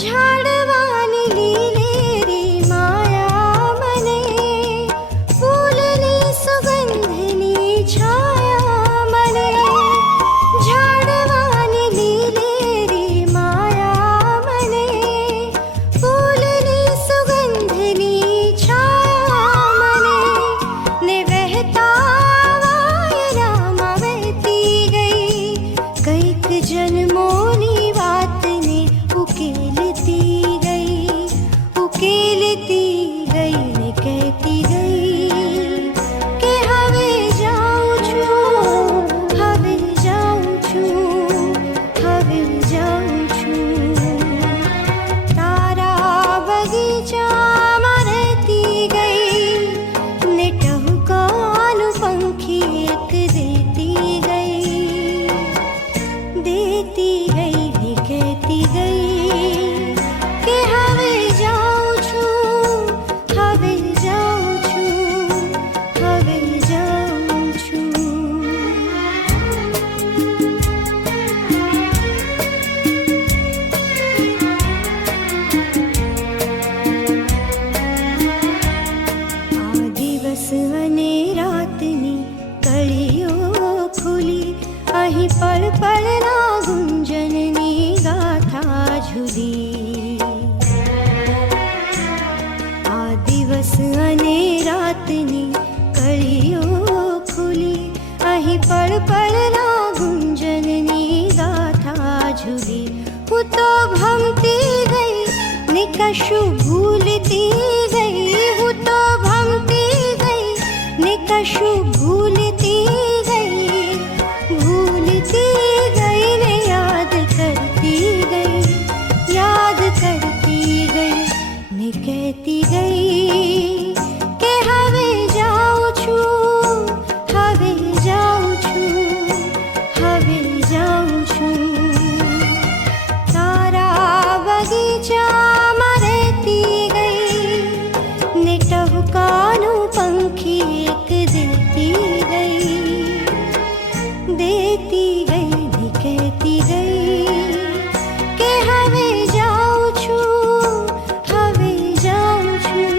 झाडवानी लीलेरी माया मने, फूलनी सुगंधनी छाया मने. झाडवानी लीलेरी माया मने, फूलनी सुगंधनी छाया मने. ने वहता वायरामा वहती गई, कईक जन्मोनी वात ने उकेलती गई ने कहती गई કે હવે જાઉં છું, હવે જાઉં છું, હવે જાઉં છું. તારા બગીચામાં રહેતી ગઈ ને ટહુકાનું પંખી એક દેતી ગઈ ને કહેતી ગઈ કે હવે જાઉં છું, હવે જાઉં છું, હવે જાઉં છું. આ દિવસ અને રાતની કળીઓ ખુલી, અહીં પળ પળના ગુંજનની ગાથા ઝૂલી. આ દિવસ અને રાતની કળીઓ ખુલી, અહીં પળ પળના ગુંજનની ગાથા ઝૂલી. હું તો ભમતી ગઈ ને કશું ભૂલતી ગઈ, હું તો ભમતી ગઈ ને કશું ભૂલતી ગઈ, ભૂલતી ગઈ ને યાદ કરતી ગઈ ને કહેતી ગઈ કે હવે જાઉં છું, હવે જાઉં છું, હવે જાઉં છું. તારા બગીચામાં રહેતી ગઈ ને ટહુકાનું પંખી એક દેતી ગઈ ને કહેતી ગઈ કે હવે જાઉં છું, હવે જાઉં છું,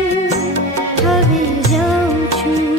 હવે જાઉં છું.